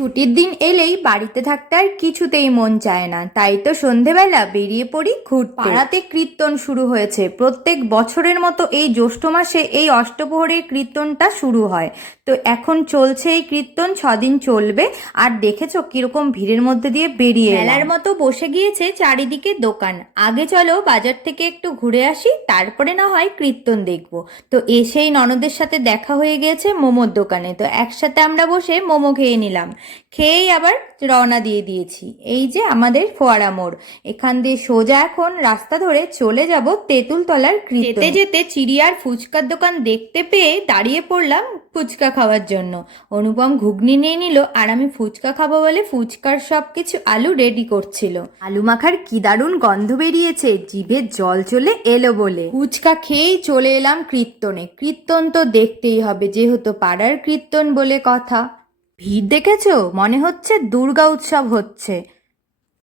ছুটির দিন এলেই বাড়িতে থাকতে আর কিছুতেই মন চায় না, তাই তো সন্ধেবেলা বেরিয়ে পড়ি ঘুরতে। পাড়াতে কীর্তন শুরু হয়েছে। প্রত্যেক বছরের মতো এই জ্যৈষ্ঠ মাসে এই অষ্টপ্রহরের কীর্তনটা শুরু হয়। তো এখন চলছে এই কীর্তন, 6 দিন চলবে। আর দেখেছো কিরকম ভিড়ের মধ্যে দিয়ে বেরিয়ে মেলার মতো বসে গিয়েছে চারিদিকে দোকান। আগে চলো বাজার থেকে একটু ঘুরে আসি, তারপরে না হয় কীর্তন দেখবো। তো এসেই ননদের সাথে দেখা হয়ে গিয়েছে মোমোর দোকানে। তো একসাথে আমরা বসে মোমো খেয়ে নিলাম। খেয়েই আবার রওনা দিয়ে দিয়েছি। এই যে আমাদের ফোয়ারা মোড়, এখান দিয়ে সোজা এখন রাস্তা ধরে চলে যাব তেঁতুলতলার কীর্তন। যেতে যেতে চিড়িয়ার ফুচকার দোকান দেখতে পেয়ে দাঁড়িয়ে পড়লাম ফুচকা খাওয়ার জন্য। অনুপম ঘুগনি নিয়ে নিল, আর আমি ফুচকা খাবো বলে ফুচকার সব কিছু আলু রেডি করছিল। আলু মাখার কি দারুণ গন্ধ বেরিয়েছে, জিভে জল চলে এলো বলে ফুচকা খেয়েই চলে এলাম কীর্তনে। কীর্তন তো দেখতেই হবে, যেহেতু পাড়ার কীর্তন বলে কথা। ভিড় দেখেছো? মনে হচ্ছে দুর্গা উৎসব হচ্ছে।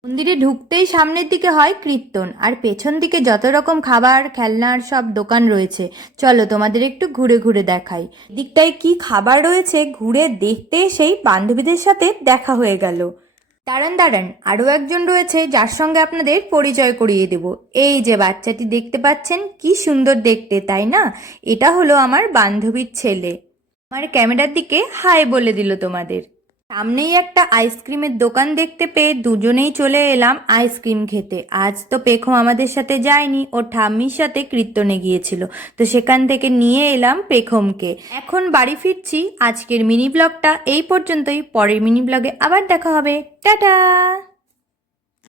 মন্দিরে ঢুকতেই সামনের দিকে হয় কীর্তন, আর পেছন দিকে যত রকম খাবার খেলনার সব দোকান রয়েছে। চলো তোমাদের একটু ঘুরে ঘুরে দেখাই দিকটায় কি খাবার রয়েছে। ঘুরে দেখতে এসেই বান্ধবীদের সাথে দেখা হয়ে গেল। দাঁড়ান দাঁড়ান, আরও একজন রয়েছে যার সঙ্গে আপনাদের পরিচয় করিয়ে দেব। এই যে বাচ্চাটি দেখতে পাচ্ছেন, কি সুন্দর দেখতে, তাই না? এটা হলো আমার বান্ধবীর ছেলে। আমার ক্যামেরার দিকে হাই বলে দিল তোমাদের। সামনেই একটা আইসক্রিমের দোকান দেখতে পেয়ে দুজনেই চলে এলাম আইসক্রিম খেতে। আজ তো পেখম আমাদের সাথে যায়নি, ও ঠাম্মির সাথে কীর্তনে গিয়েছিল। তো সেখান থেকে নিয়ে এলাম পেখমকে। এখন বাড়ি ফিরছি। আজকের মিনি ব্লগটা এই পর্যন্তই। পরের মিনি ব্লগে আবার দেখা হবে। টাটা।